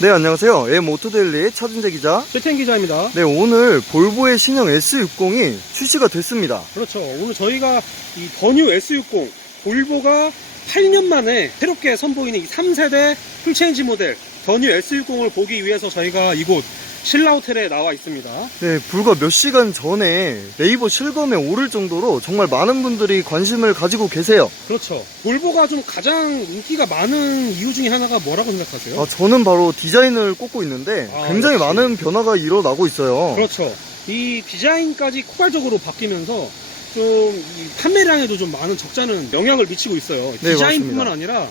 네, 안녕하세요. M오토데일리의 차준재 기자, 최태인 기자입니다. 네, 오늘 볼보의 신형 S60이 출시가 됐습니다. 그렇죠. 오늘 저희가 이 더뉴 S60 볼보가 8년 만에 새롭게 선보이는 이 3세대 풀체인지 모델 더뉴 S60을 보기 위해서 저희가 이곳 신라호텔에 나와 있습니다. 네, 불과 몇 시간 전에 네이버 실검에 오를 정도로 정말 많은 분들이 관심을 가지고 계세요. 그렇죠. 볼보가 좀 가장 인기가 많은 이유 중에 하나가 뭐라고 생각하세요? 저는 바로 디자인을 꼽고 있는데 굉장히 그렇지. 많은 변화가 일어나고 있어요. 그렇죠. 이 디자인까지 포괄적으로 바뀌면서 좀 이 판매량에도 좀 많은 적잖은 영향을 미치고 있어요. 네, 디자인뿐만 맞습니다. 아니라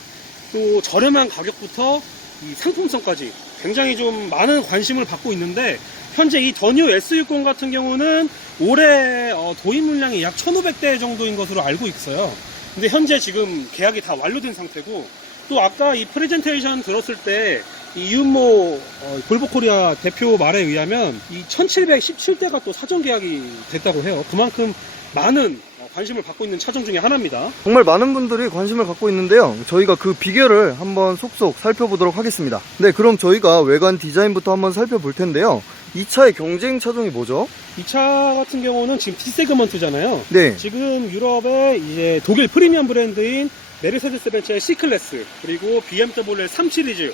또 저렴한 가격부터 이 상품성까지 굉장히 좀 많은 관심을 받고 있는데, 현재 이 더뉴 S60 같은 경우는 올해 도입 물량이 약 1,500대 정도인 것으로 알고 있어요. 근데 현재 지금 계약이 다 완료된 상태고, 또 아까 이 프레젠테이션 들었을 때 이 이윤모 볼보 코리아 대표 말에 의하면 이 1,717대가 또 사전 계약이 됐다고 해요. 그만큼 많은 관심을 받고 있는 차종 중에 하나입니다. 정말 많은 분들이 관심을 갖고 있는데요. 저희가 그 비결을 한번 속속 살펴보도록 하겠습니다. 네, 그럼 저희가 외관 디자인부터 한번 살펴볼 텐데요. 이 차의 경쟁 차종이 뭐죠? 이 차 같은 경우는 지금 D세그먼트잖아요. 네, 지금 유럽의 이제 독일 프리미엄 브랜드인 메르세데스 벤츠의 C클래스, 그리고 BMW의 3 시리즈,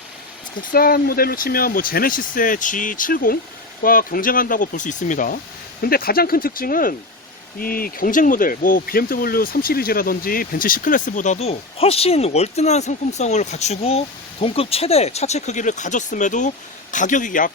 국산 모델로 치면 뭐 제네시스의 G70과 경쟁한다고 볼 수 있습니다. 근데 가장 큰 특징은 이 경쟁 모델, 뭐 BMW 3 시리즈라든지 벤츠 C클래스보다도 훨씬 월등한 상품성을 갖추고 동급 최대 차체 크기를 가졌음에도 가격이 약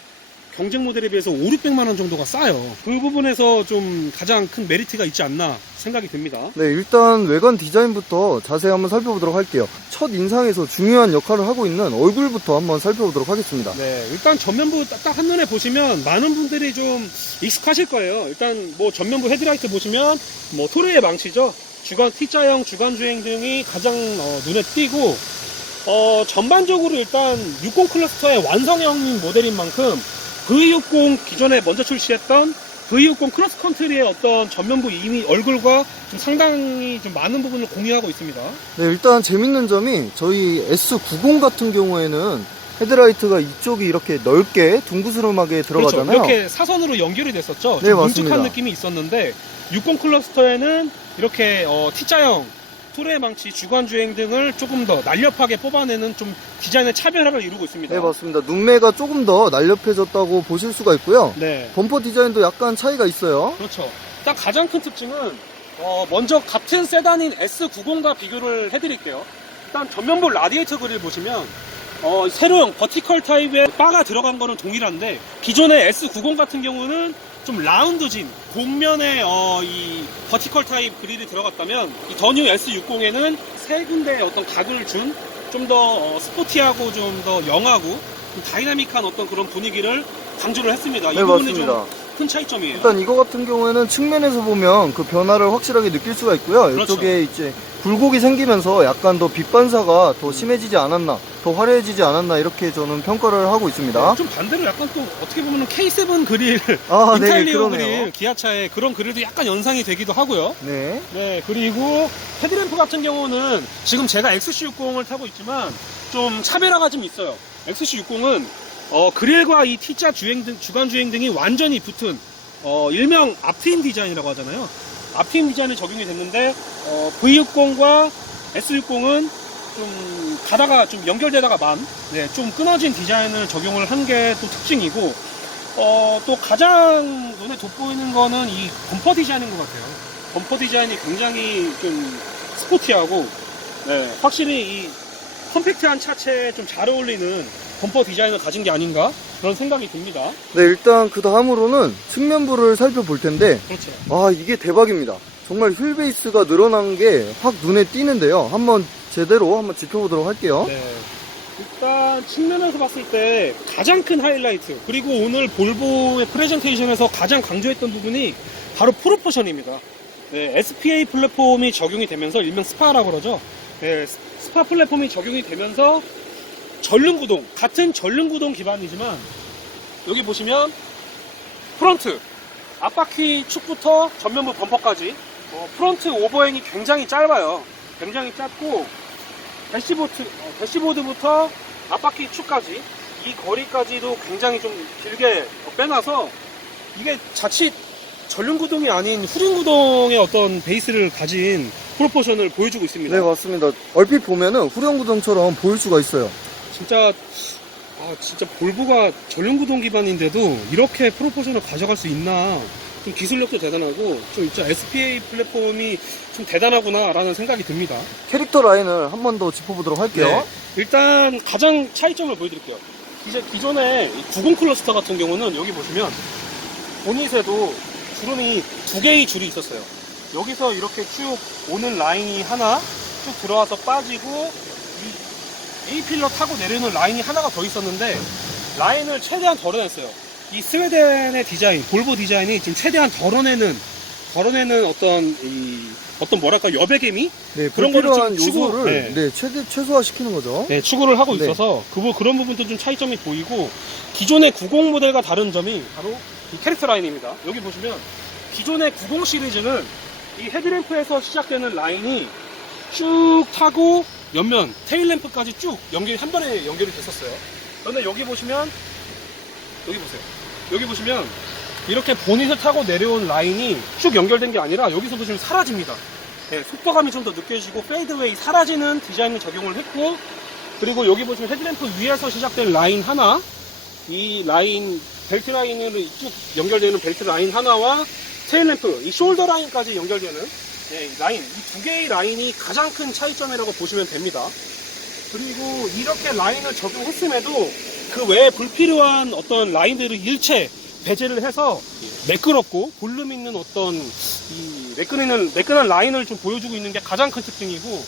경쟁 모델에 비해서 500~600만 원 정도가 싸요. 그 부분에서 좀 가장 큰 메리트가 있지 않나 생각이 듭니다. 네, 일단 외관 디자인부터 자세히 한번 살펴보도록 할게요. 첫 인상에서 중요한 역할을 하고 있는 얼굴부터 한번 살펴보도록 하겠습니다. 네, 일단 전면부 딱 한눈에 보시면 많은 분들이 좀 익숙하실 거예요. 일단 뭐 전면부 헤드라이트 보시면 뭐 토르의 망치죠. 주간 T자형 주간 주행 등이 가장 눈에 띄고, 전반적으로 일단 60 클러스터의 완성형 모델인 만큼 V60 기존에 먼저 출시했던 V60 크로스컨트리의 어떤 전면부 이미 얼굴과 좀 상당히 좀 많은 부분을 공유하고 있습니다. 네, 일단 재밌는 점이 저희 S90 같은 경우에는 헤드라이트가 이쪽이 이렇게 넓게 둥그스름하게 들어가잖아요. 그렇죠. 이렇게 사선으로 연결이 됐었죠. 네, 좀 맞습니다. 뭉툭한 느낌이 있었는데 60 클러스터에는 이렇게 T자형 토르의 망치, 주간주행 등을 조금 더 날렵하게 뽑아내는 좀 디자인의 차별화를 이루고 있습니다. 네, 맞습니다. 눈매가 조금 더 날렵해졌다고 보실 수가 있고요. 네, 범퍼 디자인도 약간 차이가 있어요. 그렇죠. 일단 가장 큰 특징은 먼저 같은 세단인 S90과 비교를 해드릴게요. 일단 전면부 라디에이터 그릴 보시면 세로형 버티컬 타입의 바가 들어간 거는 동일한데, 기존의 S90 같은 경우는 좀 라운드진 곡면에 이 버티컬 타입 그릴이 들어갔다면, 이 더뉴 S60에는 세 군데의 어떤 각을 준 좀 더 스포티하고 좀 더 영하고 좀 다이나믹한 어떤 그런 분위기를 강조를 했습니다. 이 네, 부분이 맞습니다. 좀 큰 차이점이에요. 일단 이거 같은 경우에는 측면에서 보면 그 변화를 확실하게 느낄 수가 있고요. 그렇죠. 이쪽에 이제 굴곡이 생기면서 약간 더 빛 반사가 더 심해지지 않았나, 더 화려해지지 않았나, 이렇게 저는 평가를 하고 있습니다. 좀 반대로 약간 또 어떻게 보면 K7 그릴, 네, 인탈리오 그러네요. 그릴, 기아차의 그런 그릴도 약간 연상이 되기도 하고요. 네. 네, 그리고 헤드램프 같은 경우는 지금 제가 XC60을 타고 있지만 좀 차별화가 좀 있어요. XC60은 그릴과 이 T자 주간 주행 등이 완전히 붙은 일명 앞트임 디자인이라고 하잖아요. 앞트임 디자인이 적용이 됐는데 V60과 S60은 좀 가다가 좀 연결되다가 좀 끊어진 디자인을 적용을 한 게 또 특징이고, 또 가장 눈에 돋보이는 거는 이 범퍼 디자인인 것 같아요. 범퍼 디자인이 굉장히 좀 스포티하고, 네, 확실히 이 컴팩트한 차체에 좀 잘 어울리는 범퍼 디자인을 가진 게 아닌가 그런 생각이 듭니다. 네, 일단 그 다음으로는 측면부를 살펴볼 텐데, 그렇죠. 이게 대박입니다. 정말 휠 베이스가 늘어난 게 확 눈에 띄는데요. 한번 제대로 한번 짚어보도록 할게요. 네. 일단 측면에서 봤을 때 가장 큰 하이라이트, 그리고 오늘 볼보의 프레젠테이션에서 가장 강조했던 부분이 바로 프로포션입니다. 네, SPA 플랫폼이 적용이 되면서 일명 스파라고 그러죠. 네, 스파 플랫폼이 적용이 되면서 전륜구동, 같은 전륜구동 기반이지만 여기 보시면 프론트 앞바퀴 축부터 전면부 범퍼까지 프론트 오버행이 굉장히 짧아요. 굉장히 짧고, 대시보드부터 앞바퀴 축까지 이 거리까지도 굉장히 좀 길게 빼놔서 이게 자칫 전륜구동이 아닌 후륜구동의 어떤 베이스를 가진 프로포션을 보여주고 있습니다. 네, 맞습니다. 얼핏 보면은 후륜구동처럼 보일 수가 있어요. 진짜 진짜 볼보가 전륜구동 기반인데도 이렇게 프로포션을 가져갈 수 있나, 좀 기술력도 대단하고 좀 진짜 SPA 플랫폼이 좀 대단하구나 라는 생각이 듭니다. 캐릭터 라인을 한 번 더 짚어보도록 할게요. 네. 일단 가장 차이점을 보여드릴게요. 기존의 90 클러스터 같은 경우는 여기 보시면 보닛에도 주름이 2개의 줄이 있었어요. 여기서 이렇게 쭉 오는 라인이 하나 쭉 들어와서 빠지고 이 A필러 타고 내려오는 라인이 하나가 더 있었는데 라인을 최대한 덜어냈어요. 이 스웨덴의 디자인, 볼보 디자인이 지금 최대한 덜어내는 어떤 뭐랄까 여백개미? 네, 그런 거를 불필요한 좀 추구- 요소를 네. 최소화시키는 거죠. 네, 추구를 하고 네. 있어서 그런 부분도 좀 차이점이 보이고, 기존의 90 모델과 다른 점이 바로 이 캐릭터 라인입니다. 여기 보시면 기존의 90 시리즈는 이 헤드램프에서 시작되는 라인이 쭉 타고 옆면 테일램프까지 쭉 한 번에 연결이 됐었어요. 그런데 여기 보시면 이렇게 보닛을 타고 내려온 라인이 쭉 연결된 게 아니라 여기서도 지금 사라집니다. 네, 속도감이 좀 더 느껴지고 페이드웨이 사라지는 디자인을 적용을 했고, 그리고 여기 보시면 헤드램프 위에서 시작된 라인 하나, 이 라인 벨트 라인으로 쭉 연결되는 벨트 라인 하나와 테일램프 이 숄더 라인까지 연결되는 라인, 이 두 개의 라인이 가장 큰 차이점이라고 보시면 됩니다. 그리고 이렇게 라인을 적용했음에도 그 외에 불필요한 어떤 라인들을 일체 배제를 해서 매끄럽고 볼륨 있는 어떤 이 매끈한 라인을 좀 보여주고 있는 게 가장 큰 특징이고,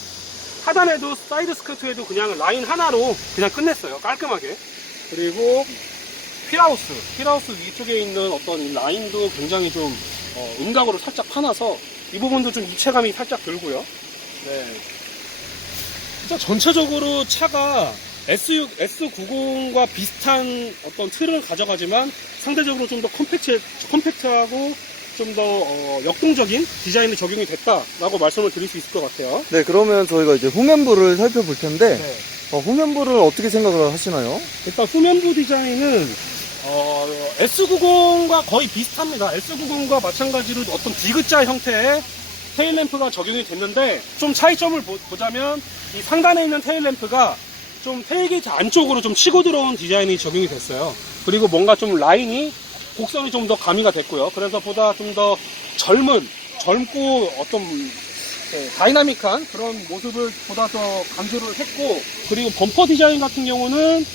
하단에도 사이드 스커트에도 그냥 라인 하나로 그냥 끝냈어요. 깔끔하게. 그리고 휠하우스 위쪽에 있는 어떤 이 라인도 굉장히 좀 음각으로 살짝 파놔서 이 부분도 좀 입체감이 살짝 들고요. 네. 진짜 전체적으로 차가 S90과 비슷한 어떤 틀을 가져가지만 상대적으로 좀 더 컴팩트하고 좀 더 역동적인 디자인이 적용이 됐다라고 말씀을 드릴 수 있을 것 같아요. 네, 그러면 저희가 이제 후면부를 살펴볼 텐데, 네. 후면부를 어떻게 생각을 하시나요? 일단 후면부 디자인은 S90과 거의 비슷합니다. S90과 마찬가지로 어떤 디귿자 형태의 테일램프가 적용이 됐는데, 좀 차이점을 보자면 이 상단에 있는 테일램프가 좀 테일게이트 안쪽으로 좀 치고 들어온 디자인이 적용이 됐어요. 그리고 뭔가 좀 라인이 곡선이 좀 더 가미가 됐고요. 그래서 보다 좀 더 젊고 어떤 다이나믹한 그런 모습을 보다 더 강조를 했고, 그리고 범퍼 디자인 같은 경우는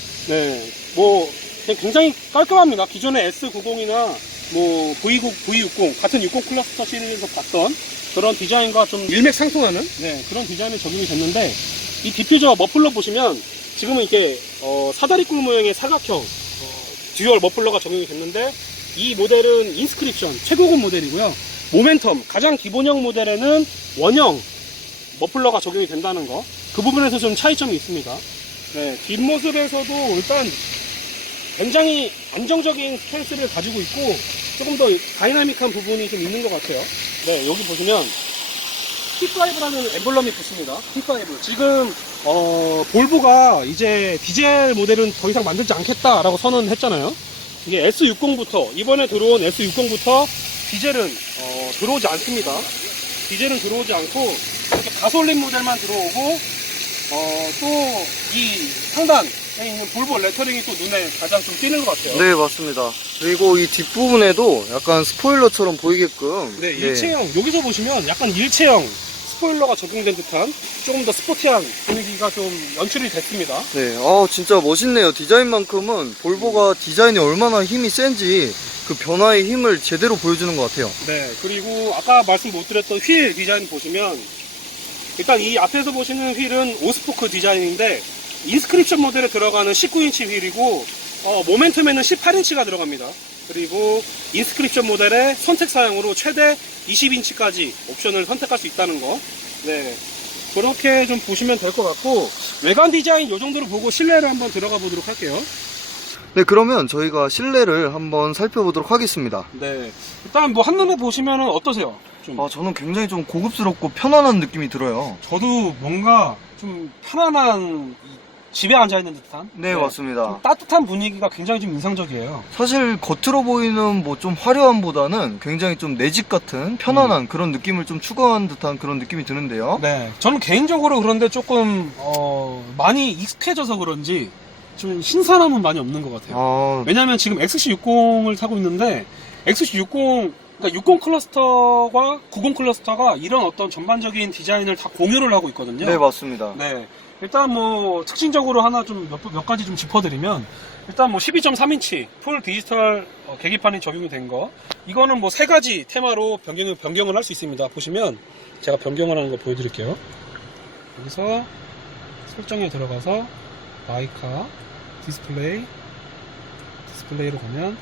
굉장히 깔끔합니다. 기존의 S90이나 뭐 V60 같은 60 클러스터 시리즈에서 봤던 그런 디자인과 좀 일맥상통하는 그런 디자인이 적용이 됐는데, 이 디퓨저 머플러 보시면 지금은 이게 사다리 꿀 모양의 사각형 듀얼 머플러가 적용이 됐는데, 이 모델은 인스크립션 최고급 모델이고요. 모멘텀 가장 기본형 모델에는 원형 머플러가 적용이 된다는 거, 그 부분에서 좀 차이점이 있습니다. 네, 뒷모습에서도 일단 굉장히 안정적인 스탠스를 가지고 있고 조금 더 다이나믹한 부분이 좀 있는 것 같아요. 네, 여기 보시면 T5라는 엠블럼이 붙습니다. T5. 지금 볼보가 이제 디젤 모델은 더 이상 만들지 않겠다라고 선언했잖아요. 이게 S60부터 이번에 들어온 S60부터 디젤은 들어오지 않습니다. 디젤은 들어오지 않고 이렇게 가솔린 모델만 들어오고, 또 이 상단에 있는 볼보 레터링이 또 눈에 가장 좀 띄는 것 같아요. 네, 맞습니다. 그리고 이 뒷부분에도 약간 스포일러처럼 보이게끔. 네, 일체형, 여기서 보시면 약간 일체형 스포일러가 적용된 듯한 조금 더 스포티한 분위기가 좀 연출이 됐습니다. 네, 진짜 멋있네요. 디자인만큼은 볼보가 디자인이 얼마나 힘이 센지 그 변화의 힘을 제대로 보여주는 것 같아요. 네, 그리고 아까 말씀 못 드렸던 휠 디자인 보시면, 일단 이 앞에서 보시는 휠은 오스포크 디자인인데 인스크립션 모델에 들어가는 19인치 휠이고, 모멘텀에는 18인치가 들어갑니다. 그리고 인스크립션 모델의 선택 사양으로 최대 20인치까지 옵션을 선택할 수 있다는 거. 네, 그렇게 좀 보시면 될 것 같고, 외관 디자인 이 정도로 보고 실내를 한번 들어가 보도록 할게요. 네, 그러면 저희가 실내를 한번 살펴보도록 하겠습니다. 네, 일단 뭐 한눈에 보시면 어떠세요? 저는 굉장히 좀 고급스럽고 편안한 느낌이 들어요. 저도 뭔가 좀 편안한 집에 앉아있는 듯한 네, 맞습니다. 좀 따뜻한 분위기가 굉장히 좀 인상적이에요. 사실 겉으로 보이는 뭐 좀 화려함보다는 굉장히 좀 내 집 같은 편안한 그런 느낌을 좀 추구한 듯한 그런 느낌이 드는데요. 네, 저는 개인적으로 그런데 조금 많이 익숙해져서 그런지 좀 신선함은 많이 없는 것 같아요. 아, 왜냐하면 지금 XC60을 타고 있는데 XC60 그러니까 60 클러스터와 90 클러스터가 이런 어떤 전반적인 디자인을 다 공유를 하고 있거든요. 네, 맞습니다. 네, 일단 뭐 특징적으로 하나 좀 몇 가지 좀 짚어드리면 일단 뭐 12.3인치 풀 디지털 계기판이 적용이 된 거, 이거는 뭐 세 가지 테마로 변경을 할 수 있습니다. 보시면 제가 변경을 하는 거 보여드릴게요. 여기서 설정에 들어가서 마이카 디스플레이로 가면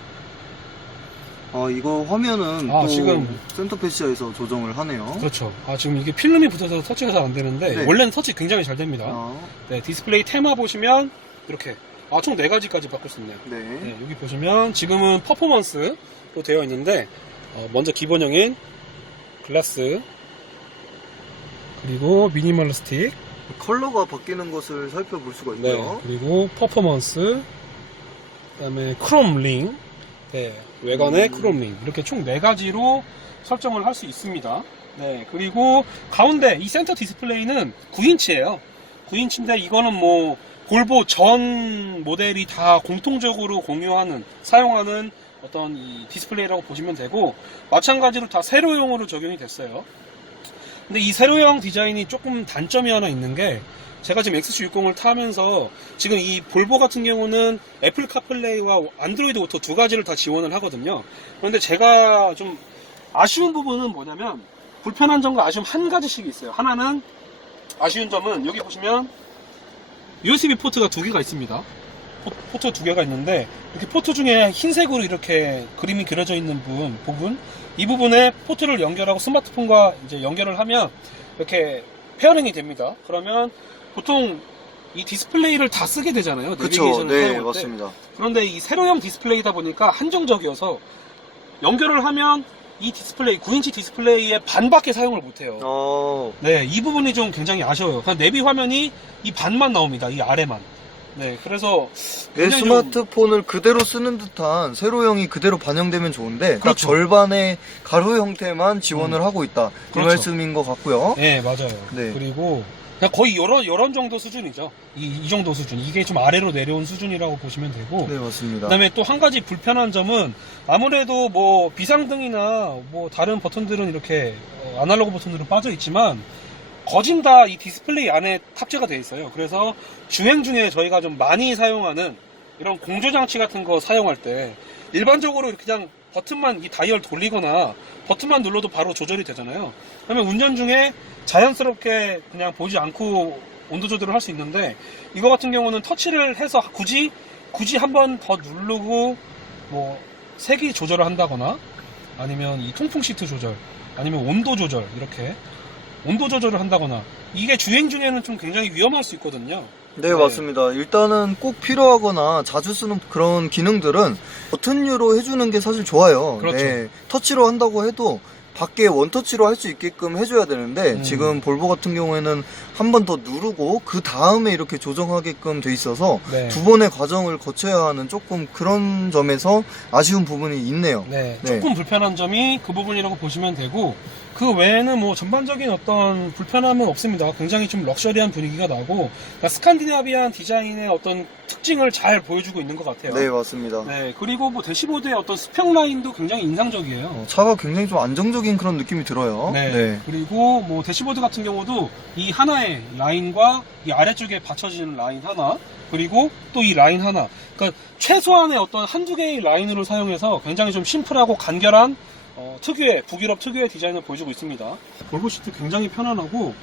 이거 화면은 아, 또 지금 센터페시아에서 조정을 하네요. 그렇죠. 지금 이게 필름이 붙어서 터치가 잘 안 되는데 네. 원래는 터치 굉장히 잘 됩니다. 네, 디스플레이 테마 보시면 이렇게 총 4가지까지 바꿀 수 있네요. 네. 네, 여기 보시면 지금은 퍼포먼스로 되어 있는데 먼저 기본형인 글라스, 그리고 미니멀리스틱, 컬러가 바뀌는 것을 살펴볼 수가 네, 있고요. 그리고 퍼포먼스, 그다음에 크롬 링, 네, 외관의 크롬 링, 이렇게 총 4가지로 설정을 할 수 있습니다. 네, 그리고 가운데 이 센터 디스플레이는 9인치예요. 9인치인데 이거는 뭐 볼보 전 모델이 다 공통적으로 사용하는 어떤 이 디스플레이라고 보시면 되고, 마찬가지로 다 세로형으로 적용이 됐어요. 근데 이 세로형 디자인이 조금 단점이 하나 있는 게, 제가 지금 XC60을 타면서 지금 이 볼보 같은 경우는 애플 카플레이와 안드로이드 오토 2가지를 다 지원을 하거든요. 그런데 제가 좀 아쉬운 부분은 뭐냐면, 불편한 점과 아쉬움 한 가지씩 있어요. 하나는 아쉬운 점은 여기 보시면 USB 포트가 2개가 있습니다. 포트 2개가 있는데, 이렇게 포트 중에 흰색으로 이렇게 그림이 그려져 있는 부분, 이 부분에 포트를 연결하고 스마트폰과 이제 연결을 하면 이렇게 페어링이 됩니다. 그러면 보통 이 디스플레이를 다 쓰게 되잖아요. 그렇죠. 내비게이션을 네, 사용할 때. 맞습니다. 그런데 이 세로형 디스플레이다 보니까 한정적이어서 연결을 하면 이 디스플레이, 9인치 디스플레이의 반밖에 사용을 못해요. 네, 이 부분이 좀 굉장히 아쉬워요. 그냥 내비 화면이 이 반만 나옵니다. 이 아래만. 네, 그래서 내 굉장히 스마트폰을 그대로 쓰는 듯한 세로형이 그대로 반영되면 좋은데 딱 그렇죠. 절반의 가로 형태만 지원을 하고 있다. 이 그렇죠. 말씀인 것 같고요. 네, 맞아요. 네. 그리고 그냥 거의 이런 정도 수준이죠. 이 정도 수준. 이게 좀 아래로 내려온 수준이라고 보시면 되고. 네, 맞습니다. 그다음에 또 한 가지 불편한 점은, 아무래도 뭐 비상등이나 뭐 다른 버튼들은 이렇게 아날로그 버튼들은 빠져 있지만 거진 다 이 디스플레이 안에 탑재가 되어 있어요. 그래서 주행 중에 저희가 좀 많이 사용하는 이런 공조 장치 같은 거 사용할 때 일반적으로 그냥 버튼만 이 다이얼 돌리거나 버튼만 눌러도 바로 조절이 되잖아요. 그러면 운전 중에 자연스럽게 그냥 보지 않고 온도 조절을 할 수 있는데, 이거 같은 경우는 터치를 해서 굳이 한 번 더 누르고 뭐 색이 조절을 한다거나, 아니면 이 통풍 시트 조절, 아니면 온도 조절, 이렇게 온도 조절을 한다거나, 이게 주행 중에는 좀 굉장히 위험할 수 있거든요. 네, 맞습니다. 일단은 꼭 필요하거나 자주 쓰는 그런 기능들은 버튼류로 해주는 게 사실 좋아요. 그렇죠. 네, 터치로 한다고 해도 밖에 원터치로 할 수 있게끔 해줘야 되는데 지금 볼보 같은 경우에는 한 번 더 누르고 그 다음에 이렇게 조정하게끔 돼 있어서 네. 2번의 과정을 거쳐야 하는 조금 그런 점에서 아쉬운 부분이 있네요. 네, 네. 조금 불편한 점이 그 부분이라고 보시면 되고, 그 외에는 뭐 전반적인 어떤 불편함은 없습니다. 굉장히 좀 럭셔리한 분위기가 나고, 그러니까 스칸디나비안 디자인의 어떤 특징을 잘 보여주고 있는 것 같아요. 네, 맞습니다. 네, 그리고 뭐 대시보드의 어떤 수평 라인도 굉장히 인상적이에요. 차가 굉장히 좀 안정적인 그런 느낌이 들어요. 네. 그리고 뭐 대시보드 같은 경우도 이 하나의 라인과 이 아래쪽에 받쳐지는 라인 하나, 그리고 또 이 라인 하나, 그러니까 최소한의 어떤 한두 개의 라인으로 사용해서 굉장히 좀 심플하고 간결한 북유럽 특유의 디자인을 보여주고 있습니다. 볼보 시트 굉장히 편안하고,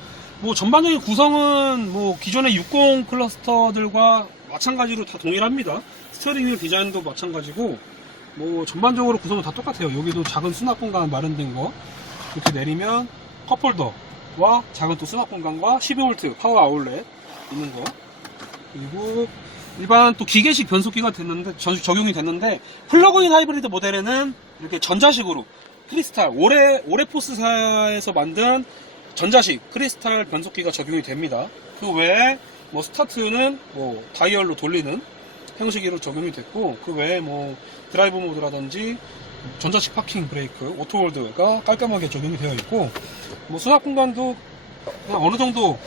뭐 전반적인 구성은 뭐 기존의 60 클러스터들과 마찬가지로 다 동일합니다. 스티어링 휠 디자인도 마찬가지고, 뭐 전반적으로 구성은 다 똑같아요. 여기도 작은 수납 공간 마련된 거, 이렇게 내리면 컵홀더와 작은 또 수납 공간과 12V 파워 아울렛 있는 거, 그리고 일반 또 기계식 변속기가 적용이 됐는데, 플러그인 하이브리드 모델에는 이렇게 전자식으로 크리스탈, 오레포스사에서 만든 전자식 크리스탈 변속기가 적용이 됩니다. 그 외에 뭐 스타트는 뭐 다이얼로 돌리는 형식으로 적용이 됐고, 그 외에 뭐 드라이브 모드라든지 전자식 파킹 브레이크, 오토홀드가 깔끔하게 적용이 되어 있고, 뭐 수납 공간도 그냥 어느 정도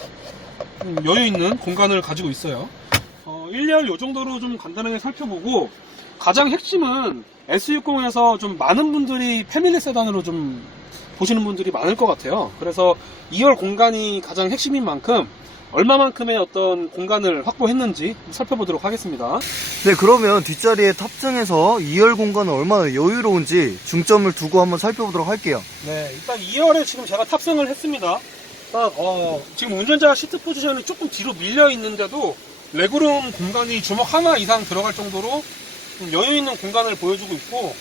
여유 있는 공간을 가지고 있어요. 1열 요 정도로 좀 간단하게 살펴보고, 가장 핵심은 S60에서 좀 많은 분들이 패밀리 세단으로 좀 보시는 분들이 많을 것 같아요. 그래서 2열 공간이 가장 핵심인 만큼 얼마만큼의 어떤 공간을 확보했는지 살펴보도록 하겠습니다. 네, 그러면 뒷자리에 탑승해서 2열 공간은 얼마나 여유로운지 중점을 두고 한번 살펴보도록 할게요. 네, 일단 2열에 지금 제가 탑승을 했습니다. 일단 지금 운전자 시트 포지션이 조금 뒤로 밀려 있는데도 레그룸 공간이 주먹 하나 이상 들어갈 정도로 좀 여유 있는 공간을 보여주고 있고,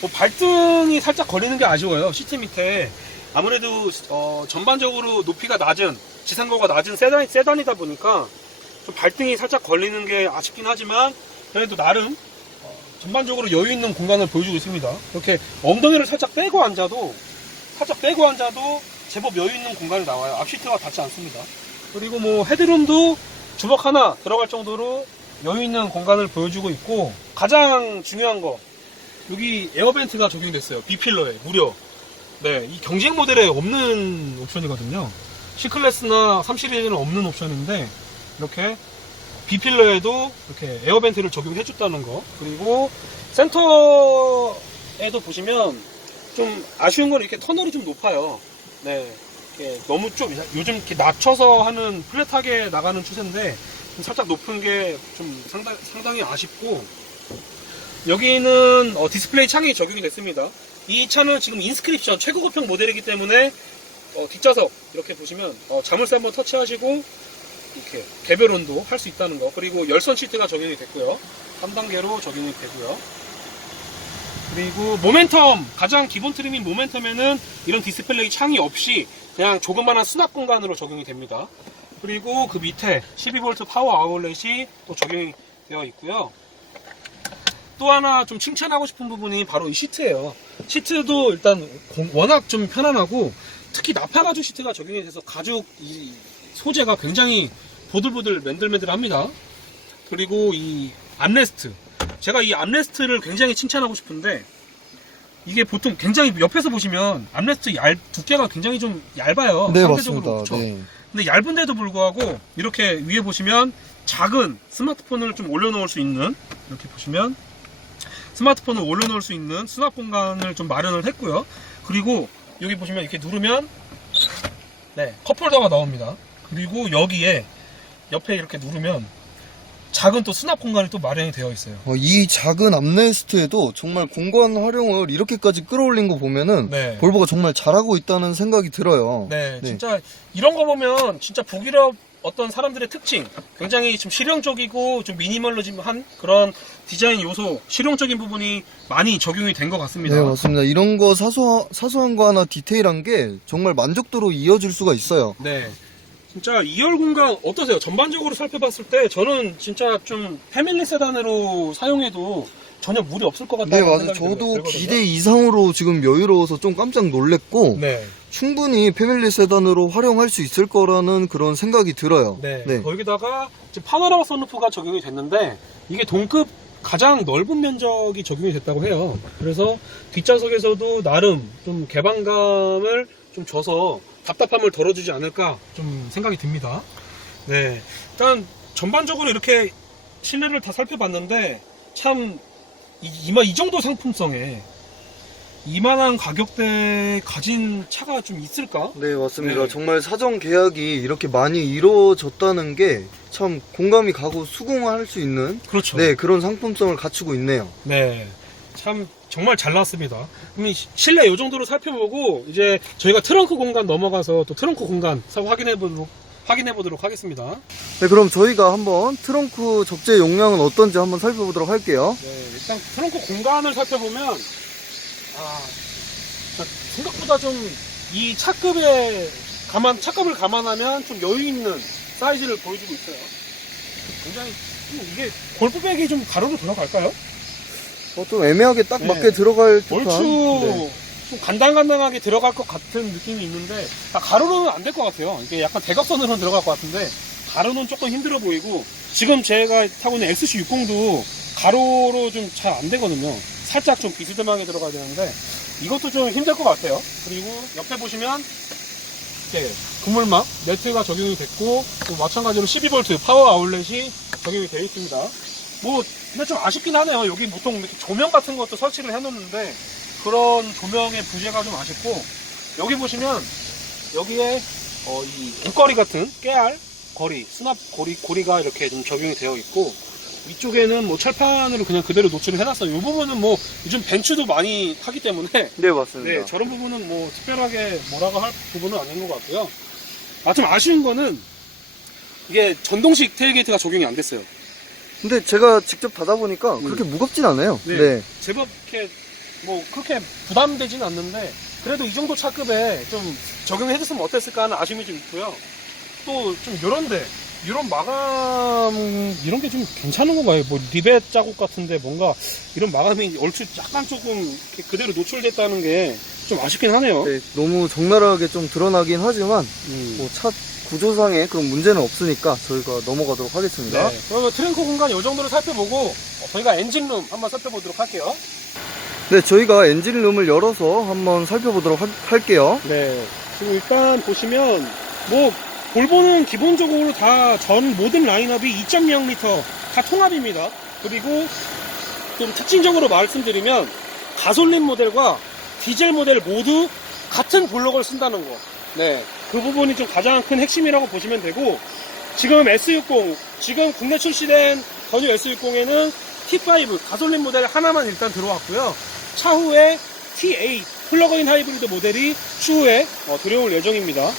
뭐 발등이 살짝 걸리는 게 아쉬워요. 시트 밑에 아무래도 전반적으로 높이가 낮은, 지상고가 낮은 세단이다 보니까 좀 발등이 살짝 걸리는 게 아쉽긴 하지만, 그래도 나름 전반적으로 여유 있는 공간을 보여주고 있습니다. 이렇게 엉덩이를 살짝 빼고 앉아도 제법 여유 있는 공간이 나와요. 앞시트가 닿지 않습니다. 그리고 뭐 헤드룸도 주먹 하나 들어갈 정도로 여유 있는 공간을 보여주고 있고, 가장 중요한 거, 여기 에어벤트가 적용됐어요. B필러에 무려. 네, 이 경쟁 모델에 없는 옵션이거든요. C클래스나 3시리즈는 없는 옵션인데, 이렇게 B필러에도 이렇게 에어벤트를 적용해줬다는 거. 그리고 센터에도 보시면 좀 아쉬운 건 이렇게 터널이 좀 높아요. 네, 이렇게 너무 좀 요즘 이렇게 낮춰서 하는 플랫하게 나가는 추세인데 좀 살짝 높은 게 좀 상당히 아쉽고, 여기는 디스플레이 창이 적용이 됐습니다. 이 차는 지금 인스크립션 최고급형 모델이기 때문에 뒷좌석 이렇게 보시면 자물쇠 한번 터치하시고 이렇게 개별 온도 할 수 있다는 거. 그리고 열선 시트가 적용이 됐고요. 3단계로 적용이 되고요. 그리고 모멘텀, 가장 기본 트림인 모멘텀에는 이런 디스플레이 창이 없이 그냥 조그마한 수납 공간으로 적용이 됩니다. 그리고 그 밑에 12V 파워 아울렛이 또 적용이 되어 있고요. 또 하나 좀 칭찬하고 싶은 부분이 바로 이 시트예요. 시트도 일단 워낙 좀 편안하고, 특히 나파 가죽 시트가 적용이 돼서 가죽 이 소재가 굉장히 보들보들 맨들맨들합니다. 그리고 이 암레스트, 제가 이 암레스트를 굉장히 칭찬하고 싶은데, 이게 보통 굉장히 옆에서 보시면 암레스트 두께가 굉장히 좀 얇아요. 네, 상대적으로. 맞습니다. 네. 근데 얇은데도 불구하고 이렇게 위에 보시면 작은 스마트폰을 좀 올려놓을 수 있는, 이렇게 보시면 스마트폰을 올려놓을 수 있는 수납 공간을 좀 마련을 했고요. 그리고 여기 보시면 이렇게 누르면 네, 컵홀더가 나옵니다. 그리고 여기에 옆에 이렇게 누르면 작은 또 수납 공간이 또 마련이 되어 있어요. 이 작은 암레스트에도 정말 공간 활용을 이렇게까지 끌어올린 거 보면은 네. 볼보가 정말 잘하고 있다는 생각이 들어요. 네, 진짜 이런 거 보면 진짜 북유럽 어떤 사람들의 특징, 굉장히 좀 실용적이고 좀 미니멀리즘한 그런 디자인 요소, 실용적인 부분이 많이 적용이 된 것 같습니다. 네, 맞습니다. 이런 거 사소한 거 하나 디테일한 게 정말 만족도로 이어질 수가 있어요. 네. 진짜 2열 공간 어떠세요? 전반적으로 살펴봤을 때 저는 진짜 좀 패밀리 세단으로 사용해도 전혀 무리 없을 것 같다는 네, 맞아요. 생각이 저도 들거든요. 기대 이상으로 지금 여유로워서 좀 깜짝 놀랬고, 네. 충분히 패밀리 세단으로 활용할 수 있을 거라는 그런 생각이 들어요. 네. 네. 거기다가 지금 파노라마 선루프가 적용이 됐는데, 이게 동급 가장 넓은 면적이 적용이 됐다고 해요. 그래서 뒷좌석에서도 나름 좀 개방감을 좀 줘서 답답함을 덜어주지 않을까 좀 생각이 듭니다. 네. 일단 전반적으로 이렇게 실내를 다 살펴봤는데, 참 이 정도 상품성에 이만한 가격대에 가진 차가 좀 있을까? 네, 맞습니다. 네. 정말 사전 계약이 이렇게 많이 이루어졌다는 게 참 공감이 가고 수긍할 수 있는 그렇죠. 네, 그런 상품성을 갖추고 있네요. 네. 참 정말 잘 나왔습니다. 그럼 실내 이 정도로 살펴보고 이제 저희가 트렁크 공간 넘어가서 또 트렁크 공간 확인해 보도록 하겠습니다. 네, 그럼 저희가 한번 트렁크 적재 용량은 어떤지 한번 살펴보도록 할게요. 네, 일단 트렁크 공간을 살펴보면 생각보다 좀 이 차급을 감안하면 좀 여유 있는 사이즈를 보여주고 있어요. 굉장히 이게 골프백이 좀 가로로 들어갈까요? 좀 애매하게 딱 네. 맞게 들어갈 듯한. 얼추 네. 좀 간당간당하게 들어갈 것 같은 느낌이 있는데 가로로는 안 될 것 같아요. 이게 약간 대각선으로는 들어갈 것 같은데 가로는 조금 힘들어 보이고, 지금 제가 타고 있는 XC60도 가로로 좀 잘 안 되거든요. 살짝 좀 비스듬하게 들어가야 되는데, 이것도 좀 힘들 것 같아요. 그리고 옆에 보시면 이렇게 그물막 매트가 적용이 됐고, 또 마찬가지로 12V 파워 아울렛이 적용이 되어 있습니다. 뭐 근데 좀 아쉽긴 하네요. 여기 보통 이렇게 조명 같은 것도 설치를 해놓는데 그런 조명의 부재가 좀 아쉽고, 여기 보시면 여기에 이 옷걸이 같은 깨알 거리, 수납 고리가 이렇게 좀 적용이 되어 있고, 위쪽에는 뭐 철판으로 그냥 그대로 노출을 해놨어요. 이 부분은 뭐 요즘 벤츠도 많이 타기 때문에 네, 맞습니다. 네, 저런 부분은 뭐 특별하게 뭐라고 할 부분은 아닌 것 같고요. 좀 아쉬운 거는 이게 전동식 테일게이트가 적용이 안 됐어요. 근데 제가 직접 닫아보니까 그렇게 무겁진 않아요. 네. 네. 제법 이렇게 뭐 그렇게 부담되진 않는데, 그래도 이 정도 차급에 좀 적용해줬으면 어땠을까 하는 아쉬움이 좀 있고요. 또 좀 이런 마감 이런 게 좀 괜찮은 건가요? 뭐 리벳 자국 같은데 뭔가 이런 마감이 얼추 약간 조금 이렇게 그대로 노출됐다는 게 좀 아쉽긴 하네요. 네, 너무 적나라하게 좀 드러나긴 하지만 뭐 차 구조상에 그런 문제는 없으니까 저희가 넘어가도록 하겠습니다. 네. 그러면 트렁크 공간 이 정도로 살펴보고 저희가 엔진룸 한번 살펴보도록 할게요. 네, 저희가 엔진룸을 열어서 한번 살펴보도록 할게요. 네. 지금 일단 보시면 뭐 볼보는 기본적으로 다 전 모든 라인업이 2.0L 다 통합입니다. 그리고 좀 특징적으로 말씀드리면 가솔린 모델과 디젤 모델 모두 같은 블록을 쓴다는 거. 네. 그 부분이 좀 가장 큰 핵심이라고 보시면 되고, 지금 S60, 지금 국내 출시된 더뉴 S60에는 T5 가솔린 모델 하나만 일단 들어왔고요. 차후에 T8 플러그인 하이브리드 모델이 추후에 들어올 예정입니다.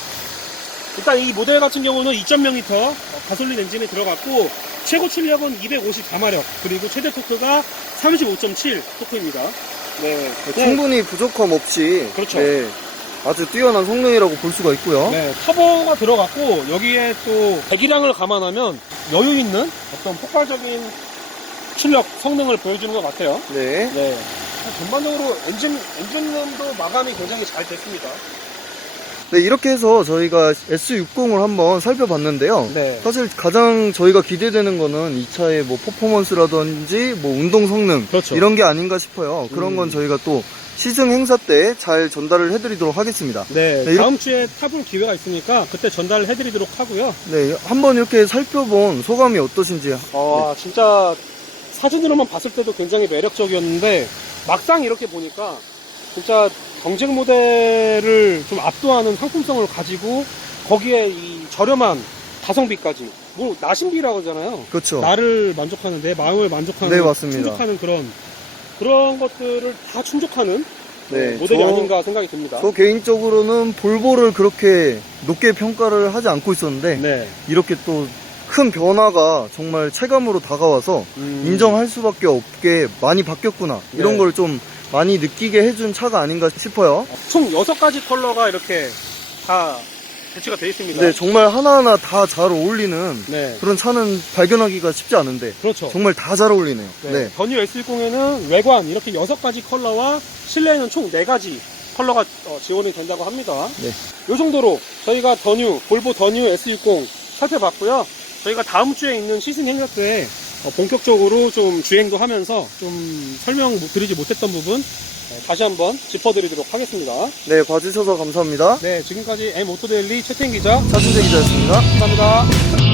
일단 이 모델 같은 경우는 2.0L 가솔린 엔진이 들어갔고, 최고 출력은 254마력, 그리고 최대 토크가 35.7 토크입니다. 네. 충분히 부족함 없이 그렇죠. 네, 아주 뛰어난 성능이라고 볼 수가 있고요. 네, 터보가 들어갔고, 여기에 또 배기량을 감안하면 여유 있는 어떤 폭발적인 출력, 성능을 보여주는 것 같아요. 네. 네. 전반적으로 엔진룸도 마감이 굉장히 잘 됐습니다. 네, 이렇게 해서 저희가 S60을 한번 살펴봤는데요. 네. 사실 가장 저희가 기대되는 거는 이 차의 뭐 퍼포먼스라든지 뭐 운동 성능 그렇죠. 이런 게 아닌가 싶어요. 그런 건 저희가 또 시승 행사 때 잘 전달을 해드리도록 하겠습니다. 네, 네, 다음 주에 타볼 기회가 있으니까 그때 전달을 해드리도록 하고요. 네, 한번 이렇게 살펴본 소감이 어떠신지. 진짜 사진으로만 봤을 때도 굉장히 매력적이었는데, 막상 이렇게 보니까 진짜 경쟁 모델을 좀 압도하는 상품성을 가지고, 거기에 이 저렴한 가성비까지, 뭐 나심비라고 하잖아요. 그렇죠. 나를 만족하는, 내 마음을 만족하는, 네, 맞습니다. 충족하는 그런 것들을 다 충족하는 네, 모델이 아닌가 생각이 듭니다. 저 개인적으로는 볼보를 그렇게 높게 평가를 하지 않고 있었는데 네. 이렇게 또 큰 변화가 정말 체감으로 다가와서 인정할 수밖에 없게 많이 바뀌었구나, 이런 네. 걸 좀 많이 느끼게 해준 차가 아닌가 싶어요. 총 6가지 컬러가 이렇게 다 배치가 되어 있습니다. 네, 정말 하나하나 다 잘 어울리는 네. 그런 차는 발견하기가 쉽지 않은데 그렇죠. 정말 다 잘 어울리네요. 네. 네. 더뉴 S60에는 외관 이렇게 6가지 컬러와 실내에는 총 4가지 컬러가 지원이 된다고 합니다. 네. 이 정도로 저희가 볼보 더뉴 S60 살펴봤고요. 저희가 다음 주에 있는 시승 행사 때 본격적으로 좀 주행도 하면서 좀 설명 드리지 못했던 부분 다시 한번 짚어드리도록 하겠습니다. 네, 봐주셔서 감사합니다. 네, 지금까지 M오토데일리 최태인 기자, 차순재 기자였습니다. 감사합니다.